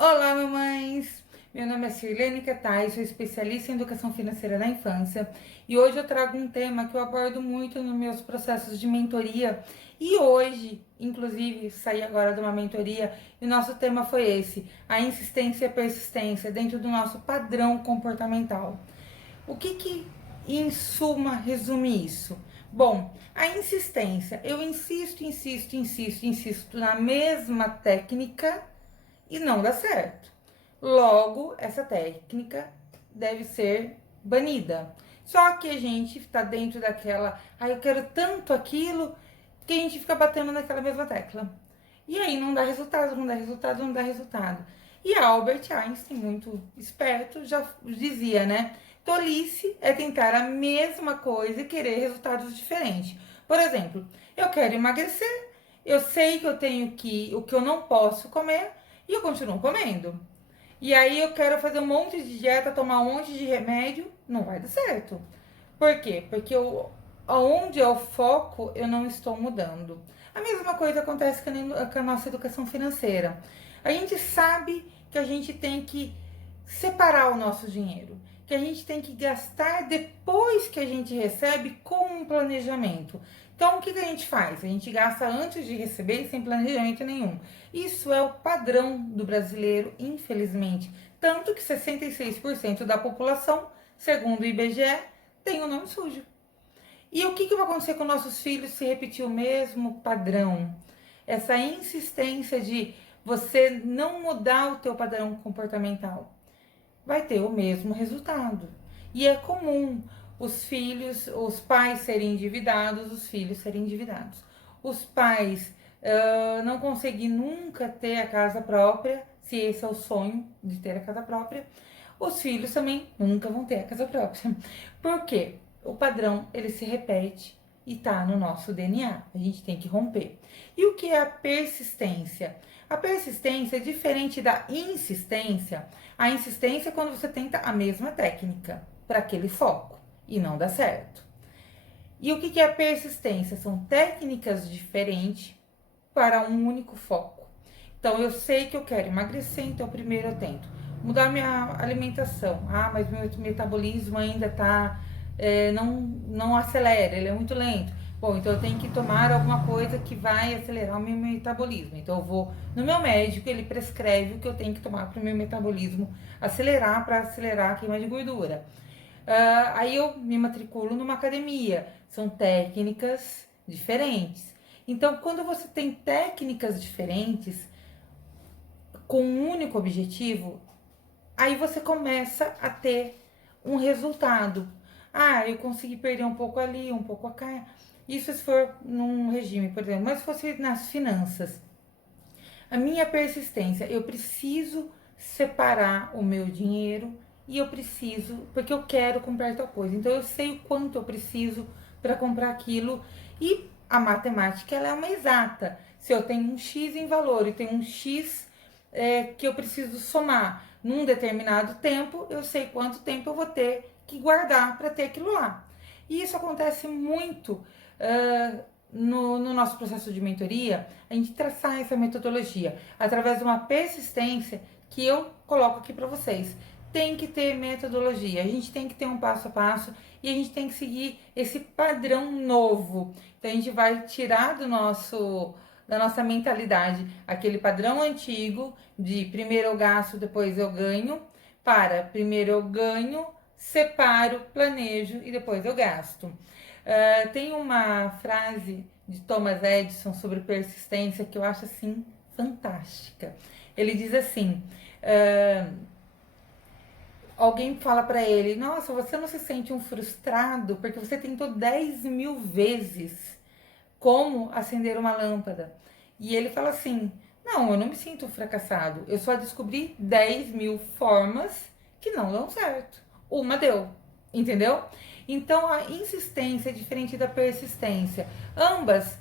Olá, mamães! Meu nome é Sirlene Ketai, sou especialista em educação financeira na infância e hoje eu trago um tema que eu abordo muito nos meus processos de mentoria. E hoje, inclusive, saí agora de uma mentoria e o nosso tema foi esse: a insistência e a persistência dentro do nosso padrão comportamental. O que em suma resume isso? Bom, a insistência. Eu insisto na mesma técnica e não dá certo. Logo, essa técnica deve ser banida. Só que a gente está dentro daquela, eu quero tanto aquilo, que a gente fica batendo naquela mesma tecla. E aí não dá resultado, não dá resultado, não dá resultado. E Albert Einstein, muito esperto, já dizia, né? Tolice é tentar a mesma coisa e querer resultados diferentes. Por exemplo, eu quero emagrecer, eu sei que eu tenho o que eu não posso comer e eu continuo comendo. E aí eu quero fazer um monte de dieta, tomar um monte de remédio, não vai dar certo. Por quê? Porque aonde é o foco, eu não estou mudando. A mesma coisa acontece com a nossa educação financeira. A gente sabe que a gente tem que separar o nosso dinheiro, que a gente tem que gastar depois que a gente recebe com um planejamento. Então, o que a gente faz? A gente gasta antes de receber sem planejamento nenhum. Isso é o padrão do brasileiro, infelizmente. Tanto que 66% da população, segundo o IBGE, tem o nome sujo. E o que vai acontecer com nossos filhos se repetir o mesmo padrão? Essa insistência de você não mudar o teu padrão comportamental vai ter o mesmo resultado. E é comum os pais serem endividados, os filhos serem endividados. Os pais não conseguir nunca ter a casa própria, se esse é o sonho de ter a casa própria, os filhos também nunca vão ter a casa própria. Por quê? O padrão, ele se repete e tá no nosso DNA. A gente tem que romper. E o que é a persistência? A persistência é diferente da insistência. A insistência é quando você tenta a mesma técnica para aquele foco e não dá certo. E o que é a persistência? São técnicas diferentes para um único foco. Então, eu sei que eu quero emagrecer, então primeiro eu tento mudar minha alimentação. Mas meu metabolismo ainda não acelera, ele é muito lento. Bom, então eu tenho que tomar alguma coisa que vai acelerar o meu metabolismo. Então eu vou no meu médico, ele prescreve o que eu tenho que tomar para o meu metabolismo acelerar, para acelerar a queima de gordura. Aí eu me matriculo numa academia. São técnicas diferentes. Então, quando você tem técnicas diferentes com um único objetivo, aí você começa a ter um resultado. Eu consegui perder um pouco ali, um pouco cá. Isso se for num regime, por exemplo. Mas se fosse nas finanças, a minha persistência, eu preciso separar o meu dinheiro e eu preciso, porque eu quero comprar tal coisa. Então eu sei o quanto eu preciso para comprar aquilo e a matemática ela é uma exata. Se eu tenho um X em valor e tenho um X que eu preciso somar num determinado tempo, eu sei quanto tempo eu vou ter que guardar para ter aquilo lá. E isso acontece muito no nosso processo de mentoria, a gente traçar essa metodologia através de uma persistência que eu coloco aqui para vocês. Tem que ter metodologia, a gente tem que ter um passo a passo e a gente tem que seguir esse padrão novo. Então a gente vai tirar da nossa mentalidade aquele padrão antigo de primeiro eu gasto, depois eu ganho, para primeiro eu ganho, separo, planejo e depois eu gasto. Tem uma frase de Thomas Edison sobre persistência que eu acho assim fantástica. Ele diz assim: alguém fala para ele, nossa, você não se sente um frustrado porque você tentou 10.000 vezes como acender uma lâmpada. E ele fala assim, não, eu não me sinto fracassado, eu só descobri 10.000 formas que não dão certo. Uma deu, entendeu? Então a insistência é diferente da persistência. Ambas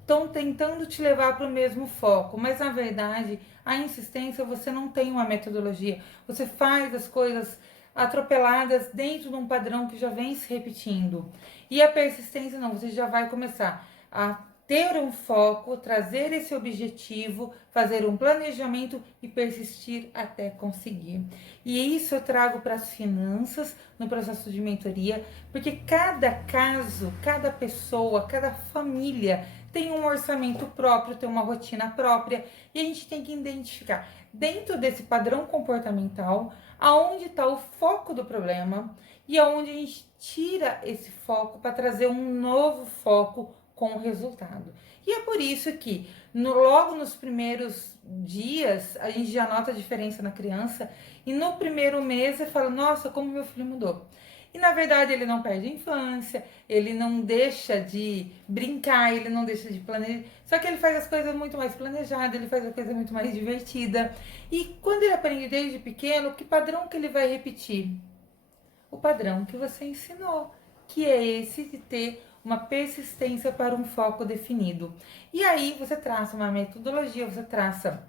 estão tentando te levar para o mesmo foco, mas na verdade a insistência você não tem uma metodologia, você faz as coisas atropeladas dentro de um padrão que já vem se repetindo. E a persistência não, você já vai começar a ter um foco, trazer esse objetivo, fazer um planejamento e persistir até conseguir. E isso eu trago para as finanças, no processo de mentoria, porque cada caso, cada pessoa, cada família tem um orçamento próprio, tem uma rotina própria, e a gente tem que identificar dentro desse padrão comportamental aonde está o foco do problema e aonde a gente tira esse foco para trazer um novo foco com o resultado. E é por isso que logo nos primeiros dias a gente já nota a diferença na criança e no primeiro mês você fala, nossa, como meu filho mudou. E na verdade ele não perde a infância, ele não deixa de brincar, ele não deixa de planejar, só que ele faz as coisas muito mais planejadas, ele faz a coisa muito mais divertida. E quando ele aprende desde pequeno, que padrão que ele vai repetir? O padrão que você ensinou, que é esse de ter uma persistência para um foco definido. E aí você traça uma metodologia, você traça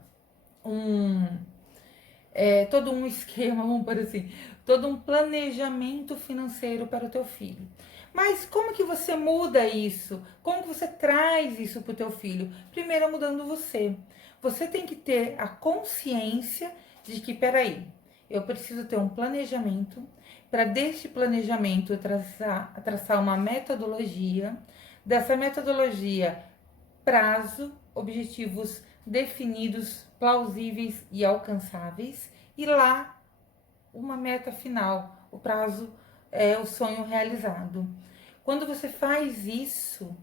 todo um esquema, vamos por assim, todo um planejamento financeiro para o teu filho. Mas como que você muda isso? Como que você traz isso para o teu filho? Primeiro mudando você. Você tem que ter a consciência de que, peraí, eu preciso ter um planejamento, para deste planejamento traçar uma metodologia, dessa metodologia, prazo, objetivos definidos, plausíveis e alcançáveis, e lá uma meta final, o prazo é o sonho realizado. Quando você faz isso,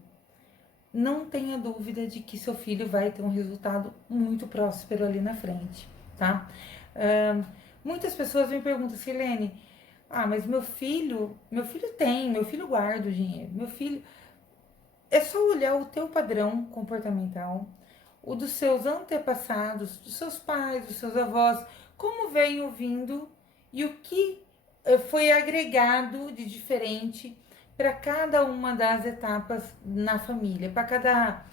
não tenha dúvida de que seu filho vai ter um resultado muito próspero ali na frente, tá? Muitas pessoas me perguntam, Silene, mas meu filho guarda o dinheiro, meu filho... É só olhar o teu padrão comportamental, o dos seus antepassados, dos seus pais, dos seus avós, como veio vindo e o que foi agregado de diferente para cada uma das etapas na família, para cada...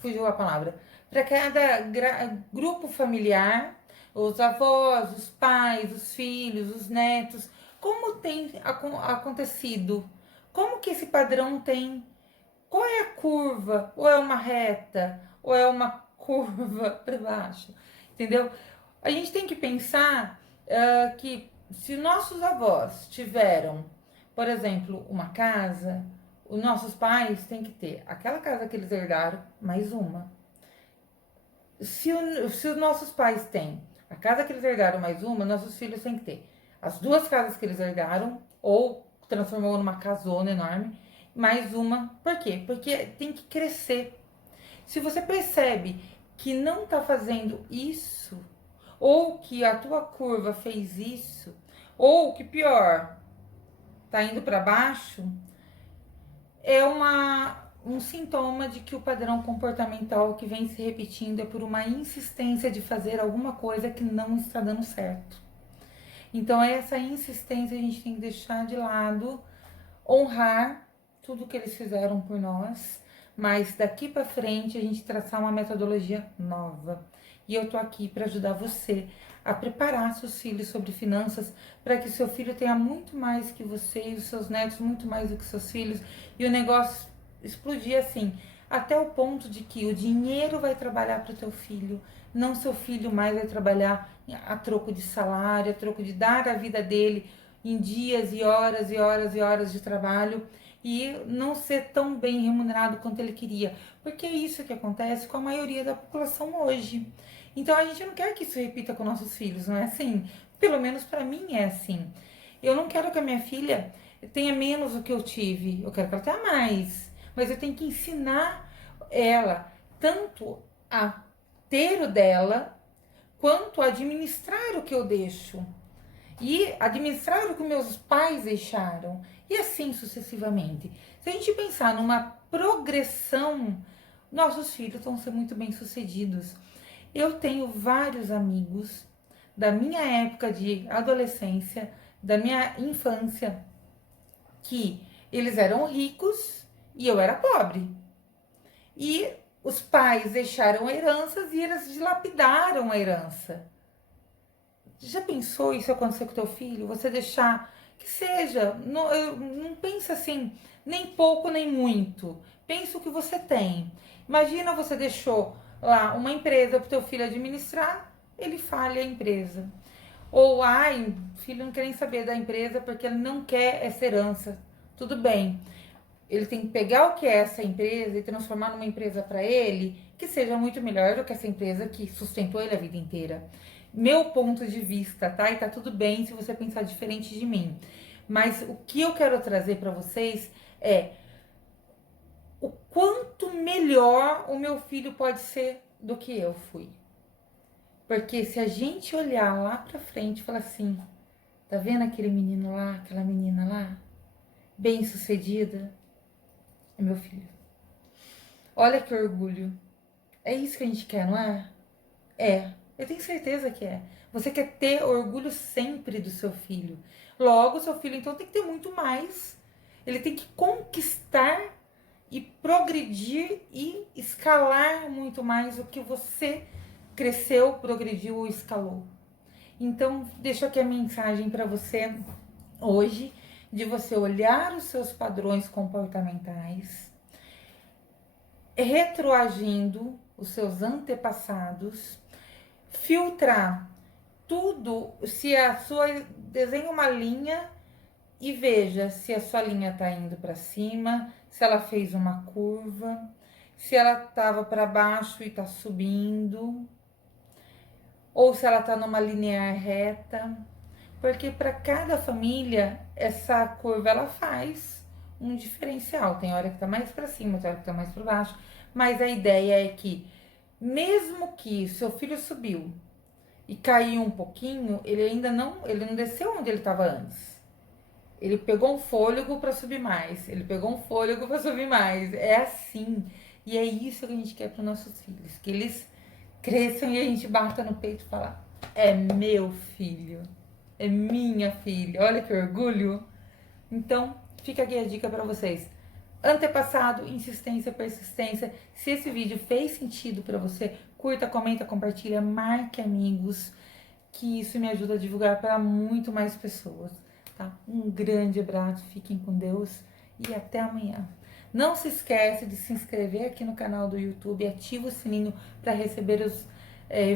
fugiu a palavra. Para cada grupo familiar, os avós, os pais, os filhos, os netos, como tem acontecido? Como que esse padrão tem? Qual é a curva? Ou é uma reta? Ou é uma curva para baixo? Entendeu? A gente tem que pensar que se nossos avós tiveram, por exemplo, uma casa, os nossos pais têm que ter aquela casa que eles herdaram, mais uma. Se os nossos pais têm a casa que eles herdaram, mais uma, nossos filhos têm que ter as duas casas que eles herdaram, ou transformou numa casona enorme, mais uma. Por quê? Porque tem que crescer. Se você percebe que não está fazendo isso, ou que a tua curva fez isso, ou que pior, tá indo para baixo, é um sintoma de que o padrão comportamental que vem se repetindo é por uma insistência de fazer alguma coisa que não está dando certo. Então, essa insistência a gente tem que deixar de lado, honrar tudo que eles fizeram por nós, mas daqui para frente a gente traçar uma metodologia nova. E eu tô aqui para ajudar você a preparar seus filhos sobre finanças, para que seu filho tenha muito mais que você e os seus netos muito mais do que seus filhos, e o negócio explodir assim, até o ponto de que o dinheiro vai trabalhar para o teu filho, não seu filho mais vai trabalhar a troco de salário, a troco de dar a vida dele em dias e horas e horas e horas de trabalho e não ser tão bem remunerado quanto ele queria, porque é isso que acontece com a maioria da população hoje. Então a gente não quer que isso repita com nossos filhos, não é assim? Pelo menos para mim é assim. Eu não quero que a minha filha tenha menos do que eu tive, eu quero que ela tenha mais, mas eu tenho que ensinar ela tanto a ter o dela, quanto a administrar o que eu deixo e administrar o que meus pais deixaram, e assim sucessivamente. Se a gente pensar numa progressão, nossos filhos vão ser muito bem sucedidos. Eu tenho vários amigos da minha época de adolescência, da minha infância, que eles eram ricos e eu era pobre. E os pais deixaram heranças e eles dilapidaram a herança. Já pensou isso acontecer com teu filho? Você deixar que seja, não pensa assim, nem pouco nem muito. Pensa o que você tem. Imagina você deixou lá uma empresa para o teu filho administrar, ele falha a empresa. Ou, ai, o filho não quer nem saber da empresa porque ele não quer essa herança. Tudo bem. Ele tem que pegar o que é essa empresa e transformar numa empresa para ele que seja muito melhor do que essa empresa que sustentou ele a vida inteira. Meu ponto de vista, tá? E tá tudo bem se você pensar diferente de mim. Mas o que eu quero trazer para vocês é o quanto melhor o meu filho pode ser do que eu fui. Porque se a gente olhar lá pra frente e falar assim, tá vendo aquele menino lá, aquela menina lá, bem sucedida? É meu filho. Olha que orgulho. É isso que a gente quer, não é? É. Eu tenho certeza que é. Você quer ter orgulho sempre do seu filho. Logo, seu filho então tem que ter muito mais. Ele tem que conquistar e progredir e escalar muito mais o que você cresceu, progrediu ou escalou. Então, deixo aqui a mensagem para você hoje de você olhar os seus padrões comportamentais, retroagindo os seus antepassados, filtrar tudo, se a sua desenha uma linha e veja se a sua linha está indo para cima, se ela fez uma curva, se ela estava para baixo e está subindo, ou se ela está numa linear reta, porque para cada família essa curva ela faz um diferencial. Tem hora que está mais para cima, tem hora que está mais para baixo, mas a ideia é que mesmo que seu filho subiu e caiu um pouquinho, ele não desceu onde ele estava antes. Ele pegou um fôlego para subir mais. Ele pegou um fôlego para subir mais. É assim. E é isso que a gente quer para nossos filhos. Que eles cresçam e a gente bata no peito e fala: é meu filho. É minha filha. Olha que orgulho. Então, fica aqui a dica para vocês. Antepassado, insistência, persistência. Se esse vídeo fez sentido para você, curta, comenta, compartilha, marque amigos, que isso me ajuda a divulgar para muito mais pessoas, tá? Um grande abraço, fiquem com Deus e até amanhã. Não se esquece de se inscrever aqui no canal do YouTube e ativa o sininho para receber os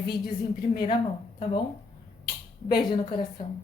vídeos em primeira mão, tá bom? Beijo no coração.